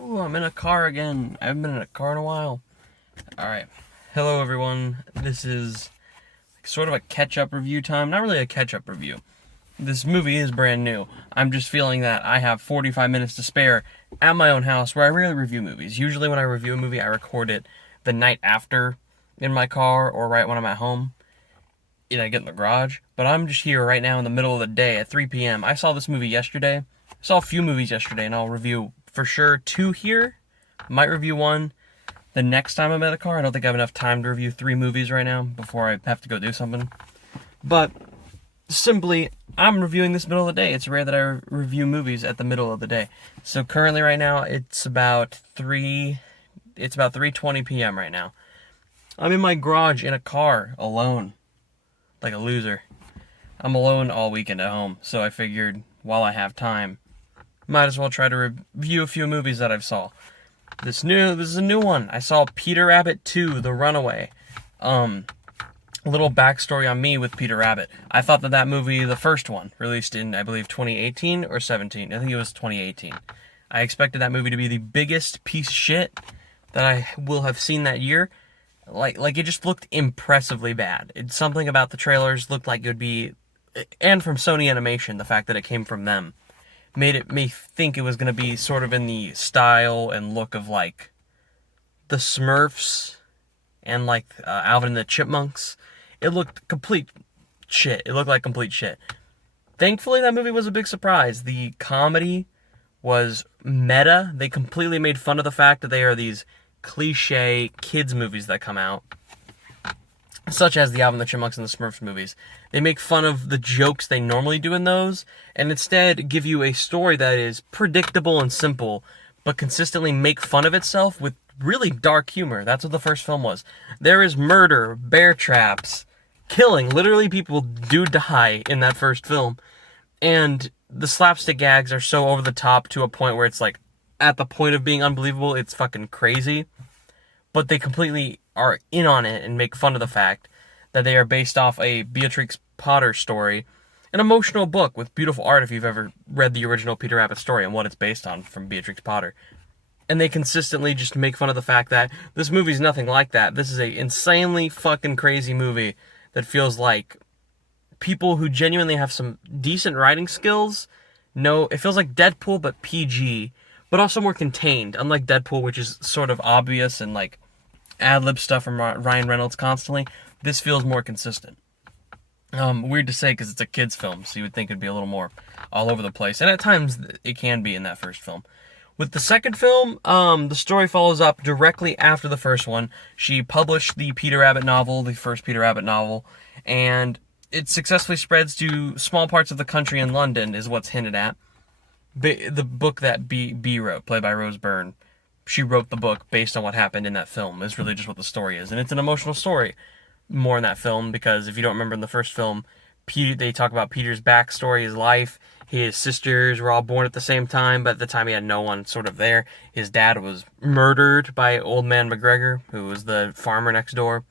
Ooh, I'm in a car again. I haven't been in a car in a while. Alright. Hello, everyone. This is sort of a catch-up review time. Not really a catch-up review. This movie is brand new. I'm just feeling that I have 45 minutes to spare at my own house where I rarely review movies. Usually when I review a movie, I record it the night after in my car or right when I'm at home. I get in the garage. But I'm just here right now in the middle of the day at 3 p.m. I saw this movie yesterday. I saw a few movies yesterday, and I'll review for sure 2 here. Might review 1 the next time I'm at a car. I don't think I have enough time to review 3 movies right now before I have to go do something. But simply, I'm reviewing this middle of the day. It's rare that I review movies at the middle of the day. So currently right now, it's about 3:20 p.m. right now. I'm in my garage in a car alone. Like a loser. I'm alone all weekend at home, so I figured while I have time, might as well try to review a few movies that I've saw. This is a new one. I saw Peter Rabbit 2, The Runaway. A little backstory on me with Peter Rabbit. I thought that movie, the first one, released in, I believe, 2018 or 17. I think it was 2018. I expected that movie to be the biggest piece of shit that I will have seen that year. Like it just looked impressively bad. It's something about the trailers looked like it would be, and from Sony Animation, the fact that it came from them, made me think it was going to be sort of in the style and look of like the Smurfs and like Alvin and the Chipmunks. It looked complete shit. It looked like complete shit. Thankfully, that movie was a big surprise. The comedy was meta. They completely made fun of the fact that they are these cliche kids movies that come out, such as the Alvin and the Chipmunks and the Smurfs movies. They make fun of the jokes they normally do in those, and instead give you a story that is predictable and simple, but consistently make fun of itself with really dark humor. That's what the first film was. There is murder, bear traps, killing. Literally, people do die in that first film. And the slapstick gags are so over the top to a point where it's like, at the point of being unbelievable, it's fucking crazy. But they completely are in on it and make fun of the fact that they are based off a Beatrix Potter story, an emotional book with beautiful art if you've ever read the original Peter Rabbit story and what it's based on from Beatrix Potter. And they consistently just make fun of the fact that this movie's nothing like that. This is a insanely fucking crazy movie that feels like people who genuinely have some decent writing skills know. It feels like Deadpool but PG, but also more contained, unlike Deadpool, which is sort of obvious and like ad-lib stuff from Ryan Reynolds constantly. This feels more consistent. Weird to say because it's a kid's film, so you would think it'd be a little more all over the place, and at times it can be in that first film. With the second film, the story follows up directly after the first one. She published the Peter Rabbit novel, the first Peter Rabbit novel, and it successfully spreads to small parts of the country in London, is what's hinted at. The book that B wrote, played by Rose Byrne, she wrote the book based on what happened in that film. It's really just what the story is. And it's an emotional story more in that film, because if you don't remember in the first film, they talk about Peter's backstory, his life. His sisters were all born at the same time, but at the time he had no one sort of there. His dad was murdered by Old Man McGregor, who was the farmer next door.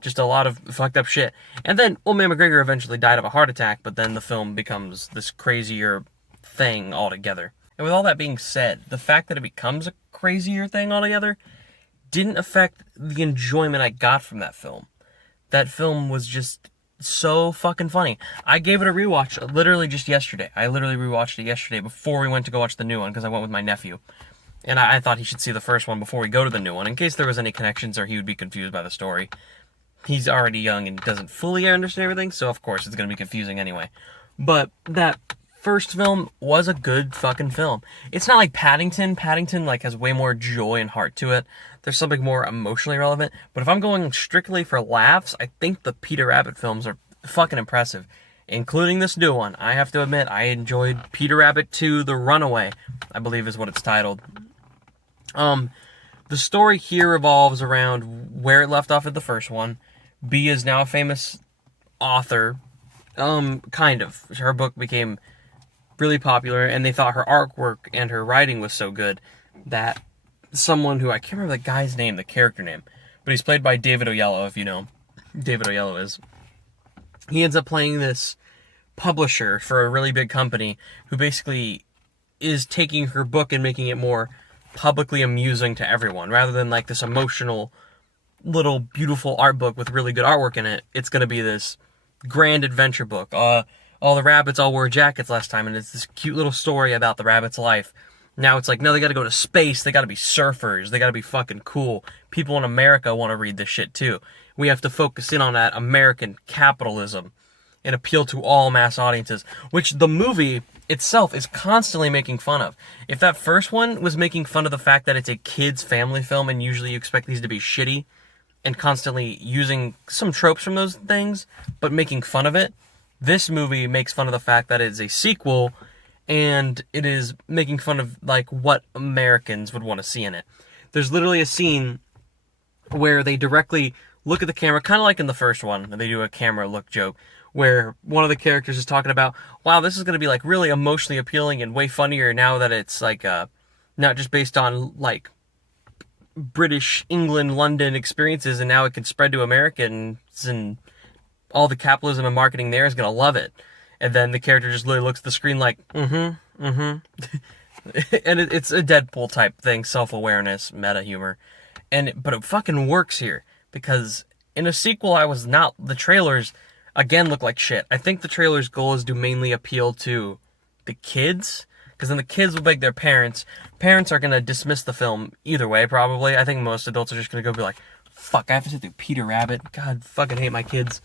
Just a lot of fucked up shit. And then Old Man McGregor eventually died of a heart attack, but then the film becomes this crazier thing altogether. And with all that being said, the fact that it becomes a crazier thing altogether didn't affect the enjoyment I got from that film. That film was just so fucking funny. I gave it a rewatch literally just yesterday. I literally rewatched it yesterday before we went to go watch the new one, because I went with my nephew. And I thought he should see the first one before we go to the new one, in case there was any connections or he would be confused by the story. He's already young and doesn't fully understand everything, so of course it's going to be confusing anyway. But that first film was a good fucking film. It's not like Paddington. Paddington like has way more joy and heart to it. There's something more emotionally relevant. But if I'm going strictly for laughs, I think the Peter Rabbit films are fucking impressive, including this new one. I have to admit, I enjoyed Peter Rabbit 2, The Runaway, I believe is what it's titled. The story here revolves around where it left off at the first one. B is now a famous author. Kind of. Her book became really popular, and they thought her artwork and her writing was so good that someone who, I can't remember the guy's name, the character name, but he's played by David Oyelowo, if you know who David Oyelowo is. He ends up playing this publisher for a really big company who basically is taking her book and making it more publicly amusing to everyone, rather than like this emotional little beautiful art book with really good artwork in it. It's going to be this grand adventure book. All the rabbits all wore jackets last time, and it's this cute little story about the rabbit's life. Now it's like, no, they got to go to space. They got to be surfers. They got to be fucking cool. People in America want to read this shit too. We have to focus in on that American capitalism and appeal to all mass audiences, which the movie itself is constantly making fun of. If that first one was making fun of the fact that it's a kids' family film, and usually you expect these to be shitty, and constantly using some tropes from those things, but making fun of it, this movie makes fun of the fact that it's a sequel, and it is making fun of like what Americans would want to see in it. There's literally a scene where they directly look at the camera, kind of like in the first one, and they do a camera look joke, where one of the characters is talking about, wow, this is going to be like really emotionally appealing and way funnier now that it's like not just based on like British, England, London experiences, and now it can spread to Americans, and all the capitalism and marketing there is going to love it. And then the character just literally looks at the screen like, and it's a Deadpool type thing, self-awareness, meta humor. But it fucking works here, because in a sequel, the trailers, again, look like shit. I think the trailer's goal is to mainly appeal to the kids, because then the kids will beg their parents. Parents are going to dismiss the film either way, probably. I think most adults are just going to go be like, fuck, I have to sit through Peter Rabbit. God, fucking hate my kids.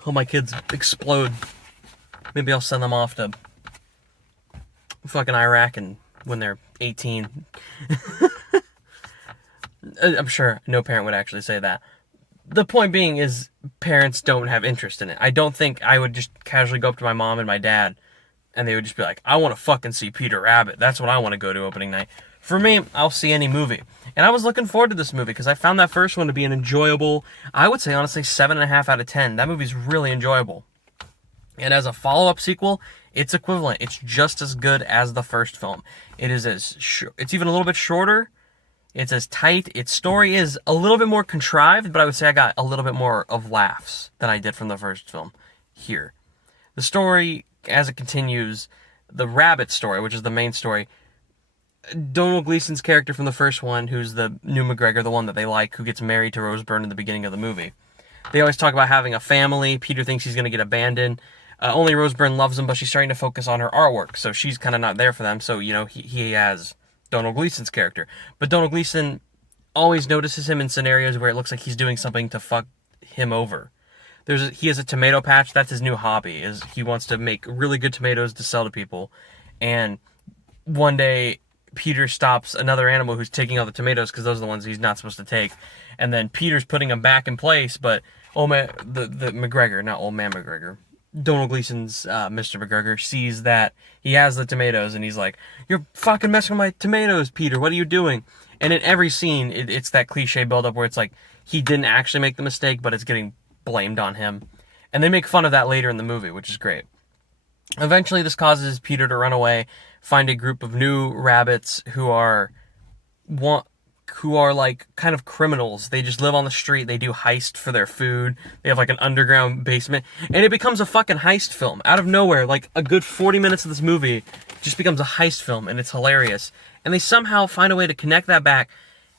Hope my kids explode. Maybe I'll send them off to fucking Iraq and when they're 18. I'm sure no parent would actually say that. The point being is parents don't have interest in it. I don't think I would just casually go up to my mom and my dad and they would just be like, I want to fucking see Peter Rabbit. That's what I want to go to opening night. For me, I'll see any movie. And I was looking forward to this movie because I found that first one to be an enjoyable, I would say honestly, 7.5 out of 10. That movie's really enjoyable. And as a follow-up sequel, it's equivalent. It's just as good as the first film. It is it's even a little bit shorter. It's as tight. Its story is a little bit more contrived, but I would say I got a little bit more of laughs than I did from the first film here. The story, as it continues, the rabbit story, which is the main story, Domhnall Gleeson's character from the first one, who's the new McGregor, the one that they like, who gets married to Rose Byrne in the beginning of the movie. They always talk about having a family. Peter thinks he's going to get abandoned. Only Rose Byrne loves him, but she's starting to focus on her artwork, so she's kind of not there for them. So, he has Domhnall Gleeson's character. But Domhnall Gleeson always notices him in scenarios where it looks like he's doing something to fuck him over. He has a tomato patch. That's his new hobby, is he wants to make really good tomatoes to sell to people. And one day, Peter stops another animal who's taking all the tomatoes, because those are the ones he's not supposed to take. And then Peter's putting them back in place, but old man, the McGregor, not old man McGregor, Domhnall Gleeson's Mr. McGregor sees that he has the tomatoes, and he's like, "You're fucking messing with my tomatoes, Peter. What are you doing?" And in every scene, it's that cliche buildup where it's like he didn't actually make the mistake, but it's getting blamed on him. And they make fun of that later in the movie, which is great. Eventually, this causes Peter to run away, find a group of new rabbits who are like kind of criminals. They just live on the street. They do heist for their food. They have like an underground basement. And it becomes a fucking heist film. Out of nowhere, like a good 40 minutes of this movie just becomes a heist film, and it's hilarious. And they somehow find a way to connect that back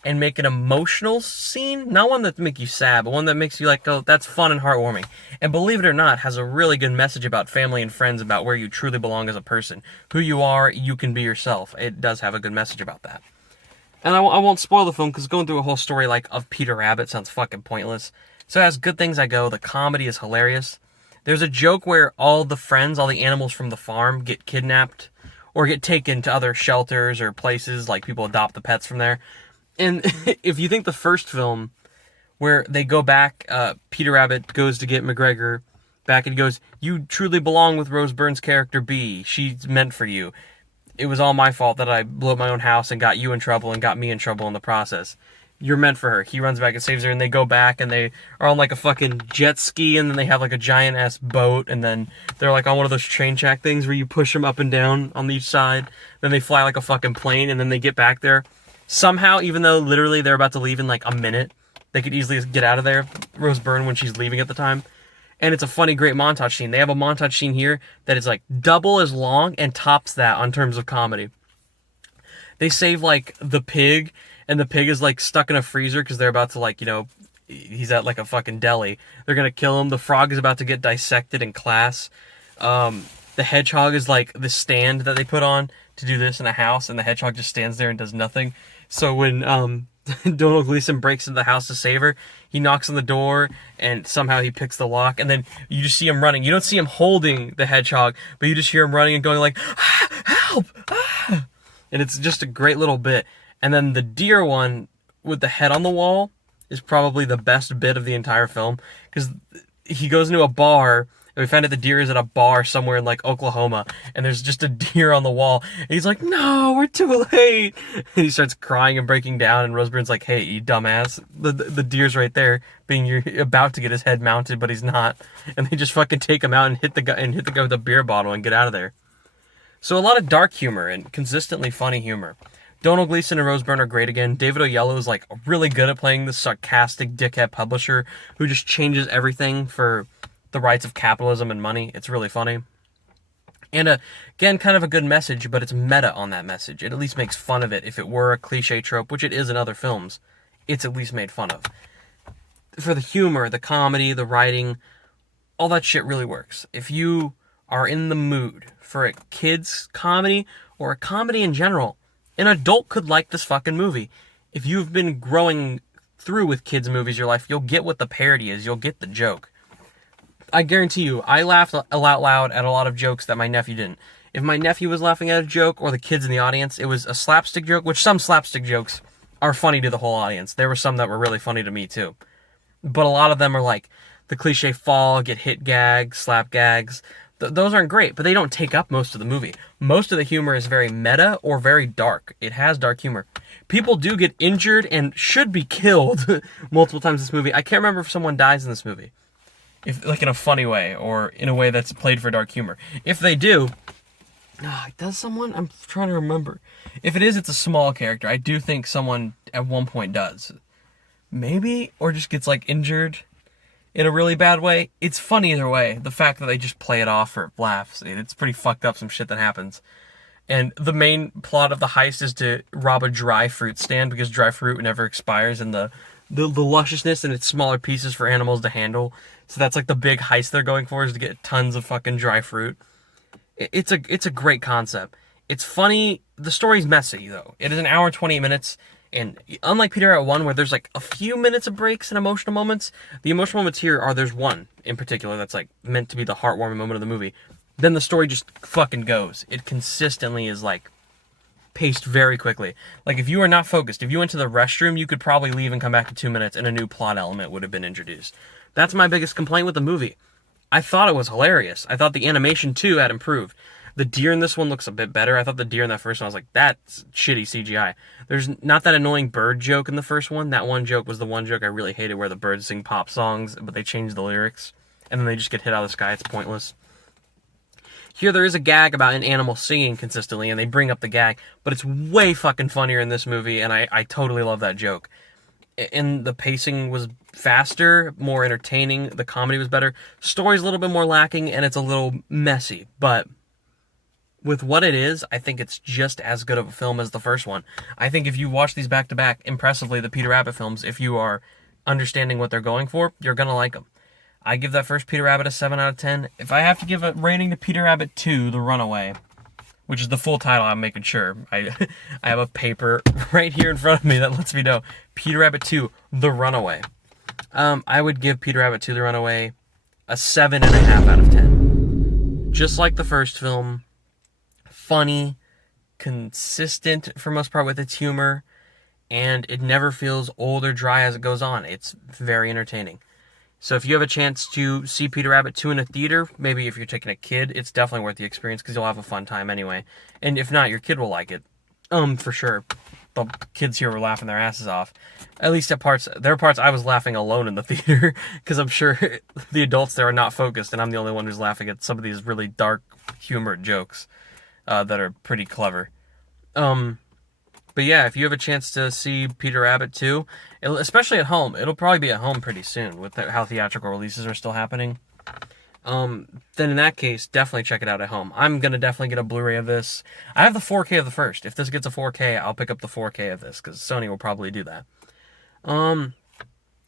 and make an emotional scene. Not one that makes you sad, but one that makes you like, go, that's fun and heartwarming. And believe it or not, has a really good message about family and friends, about where you truly belong as a person. Who you are, you can be yourself. It does have a good message about that. And I won't spoil the film, because going through a whole story like of Peter Rabbit sounds fucking pointless. So as good things I go, the comedy is hilarious. There's a joke where all the friends, all the animals from the farm get kidnapped or get taken to other shelters or places, like people adopt the pets from there. And if you think the first film, where they go back, Peter Rabbit goes to get McGregor back, and he goes, "You truly belong with Rose Byrne's character B. She's meant for you. It was all my fault that I blew up my own house and got you in trouble and got me in trouble in the process. You're meant for her." He runs back and saves her, and they go back, and they are on like a fucking jet ski, and then they have like a giant-ass boat, and then they're like on one of those train track things where you push them up and down on each side. Then they fly like a fucking plane, and then they get back there. Somehow, even though literally they're about to leave in like a minute, they could easily get out of there, Rose Byrne, when she's leaving at the time. And it's a funny, great montage scene. They have a montage scene here that is like double as long and tops that on terms of comedy. They save like the pig, and the pig is like stuck in a freezer because they're about to like, he's at like a fucking deli. They're gonna kill him. The frog is about to get dissected in class. The hedgehog is like the stand that they put on to do this in a house, and the hedgehog just stands there and does nothing. So when Donald Gleason breaks into the house to save her, he knocks on the door, and somehow he picks the lock, and then you just see him running. You don't see him holding the hedgehog, but you just hear him running and going like, ah, help! Ah! And it's just a great little bit. And then the deer one with the head on the wall is probably the best bit of the entire film, because he goes into a bar, and we find out the deer is at a bar somewhere in like Oklahoma, and there's just a deer on the wall, and he's like, no, we're too late, and he starts crying and breaking down, and Rose Byrne's like, hey, you dumbass, the deer's right there, you're about to get his head mounted, but he's not, and they just fucking take him out and hit the guy with a beer bottle and get out of there. So a lot of dark humor and consistently funny humor. Donald Gleason and Rose Byrne are great again. David Oyelowo is like really good at playing the sarcastic dickhead publisher who just changes everything for the rights of capitalism and money. It's really funny. And again, kind of a good message, but it's meta on that message. It at least makes fun of it. If it were a cliche trope, which it is in other films, it's at least made fun of. For the humor, the comedy, the writing, all that shit really works. If you are in the mood for a kid's comedy or a comedy in general, an adult could like this fucking movie. If you've been growing through with kids' movies your life, you'll get what the parody is. You'll get the joke. I guarantee you, I laughed out loud at a lot of jokes that my nephew didn't. If my nephew was laughing at a joke, or the kids in the audience, it was a slapstick joke, which some slapstick jokes are funny to the whole audience. There were some that were really funny to me, too. But a lot of them are like the cliche fall, get hit gags, slap gags. Those aren't great, but they don't take up most of the movie. Most of the humor is very meta or very dark. It has dark humor. People do get injured and should be killed multiple times in this movie. I can't remember if someone dies in this movie. If like in a funny way or in a way that's played for dark humor. If they do, does someone? I'm trying to remember. If it is, it's a small character. I do think someone at one point does. Maybe, or just gets like injured in a really bad way. It's funny either way. The fact that they just play it off for laughs. It's pretty fucked up, some shit that happens. And the main plot of the heist is to rob a dry fruit stand because dry fruit never expires, and the lusciousness and its smaller pieces for animals to handle. So that's like the big heist they're going for, is to get tons of fucking dry fruit. It's a great concept. It's funny. The story's messy though. It is an hour and 28 minutes. And unlike Peter Rabbit 1, where there's like a few minutes of breaks and emotional moments, the emotional moments here there's one in particular that's like meant to be the heartwarming moment of the movie. Then the story just fucking goes. It consistently is like paced very quickly. Like if you are not focused, if you went to the restroom, you could probably leave and come back in 2 minutes and a new plot element would have been introduced. That's my biggest complaint with the movie. I thought it was hilarious. I thought the animation too had improved. The deer in this one looks a bit better. I thought the deer in that first one, I was like, that's shitty CGI. There's not that annoying bird joke in the first one. That one joke was the one joke I really hated, where the birds sing pop songs, but they change the lyrics, and then they just get hit out of the sky. It's pointless. Here there is a gag about an animal singing consistently, and they bring up the gag, but it's way fucking funnier in this movie, and I totally love that joke. And the pacing was faster, more entertaining, the comedy was better. Story's a little bit more lacking, and it's a little messy, but with what it is, I think it's just as good of a film as the first one. I think if you watch these back-to-back, impressively, the Peter Rabbit films, if you are understanding what they're going for, you're going to like them. I give that first Peter Rabbit a 7 out of 10. If I have to give a rating to Peter Rabbit 2, The Runaway, which is the full title, I'm making sure. I have a paper right here in front of me that lets me know. Peter Rabbit 2, The Runaway. I would give Peter Rabbit 2, The Runaway a 7.5 out of 10. Just like the first film, funny, consistent for most part with its humor, and it never feels old or dry as it goes on. It's very entertaining. So if you have a chance to see Peter Rabbit 2 in a theater, maybe if you're taking a kid, it's definitely worth the experience because you'll have a fun time anyway. And if not, your kid will like it. For sure. The kids here were laughing their asses off. At least at parts. There are parts I was laughing alone in the theater because I'm sure the adults there are not focused, and I'm the only one who's laughing at some of these really dark, humored jokes that are pretty clever. But yeah, if you have a chance to see Peter Rabbit 2, especially at home, it'll probably be at home pretty soon with how theatrical releases are still happening. then in that case, definitely check it out at home. I'm gonna definitely get a Blu-ray of this. I have the 4K of the first. If this gets a 4K, I'll pick up the 4K of this, because Sony will probably do that.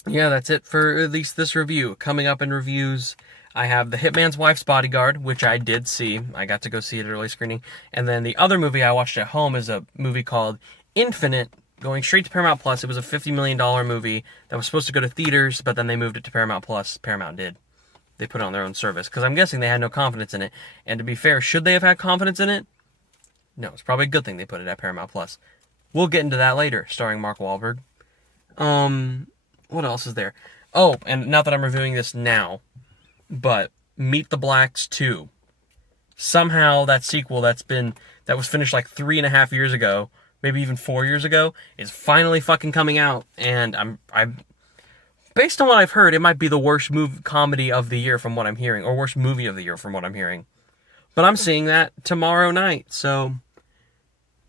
Yeah, that's it for at least this review. Coming up in reviews, I have The Hitman's Wife's Bodyguard, which I did see. I got to go see it at early screening. And then the other movie I watched at home is a movie called Infinite, going straight to Paramount Plus. It was a $50 million movie that was supposed to go to theaters, but then they moved it to Paramount Plus. Paramount did. They put it on their own service, because I'm guessing they had no confidence in it. And to be fair, should they have had confidence in it? No, it's probably a good thing they put it at Paramount Plus. We'll get into that later, starring Mark Wahlberg. What else is there? Oh, and not that I'm reviewing this now, but Meet the Blacks 2. Somehow that sequel that was finished like 3.5 years ago, maybe even 4 years ago, is finally fucking coming out, and I'm based on what I've heard, it might be the worst comedy of the year from what I'm hearing, or worst movie of the year from what I'm hearing. But I'm seeing that tomorrow night, so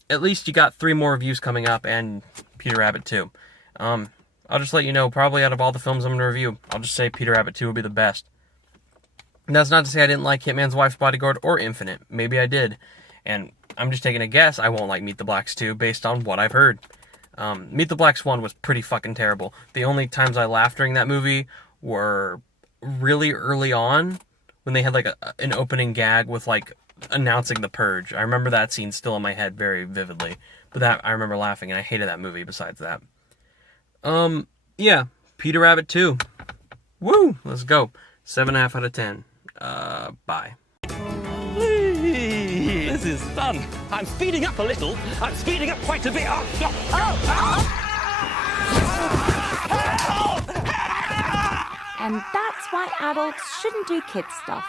at least you got 3 more reviews coming up, and Peter Rabbit 2. I'll just let you know, probably out of all the films I'm going to review, I'll just say Peter Rabbit 2 will be the best. And that's not to say I didn't like Hitman's Wife's Bodyguard or Infinite. Maybe I did. And I'm just taking a guess I won't like Meet the Blacks 2 based on what I've heard. Meet the Blacks 1 was pretty fucking terrible. The only times I laughed during that movie were really early on, when they had like an opening gag with like announcing The Purge. I remember that scene still in my head very vividly. But that I remember laughing, and I hated that movie besides that. Yeah, Peter Rabbit 2. Woo! Let's go. 7.5 out of 10. Bye. This is fun. I'm speeding up a little. I'm speeding up quite a bit. And that's why adults shouldn't do kid stuff.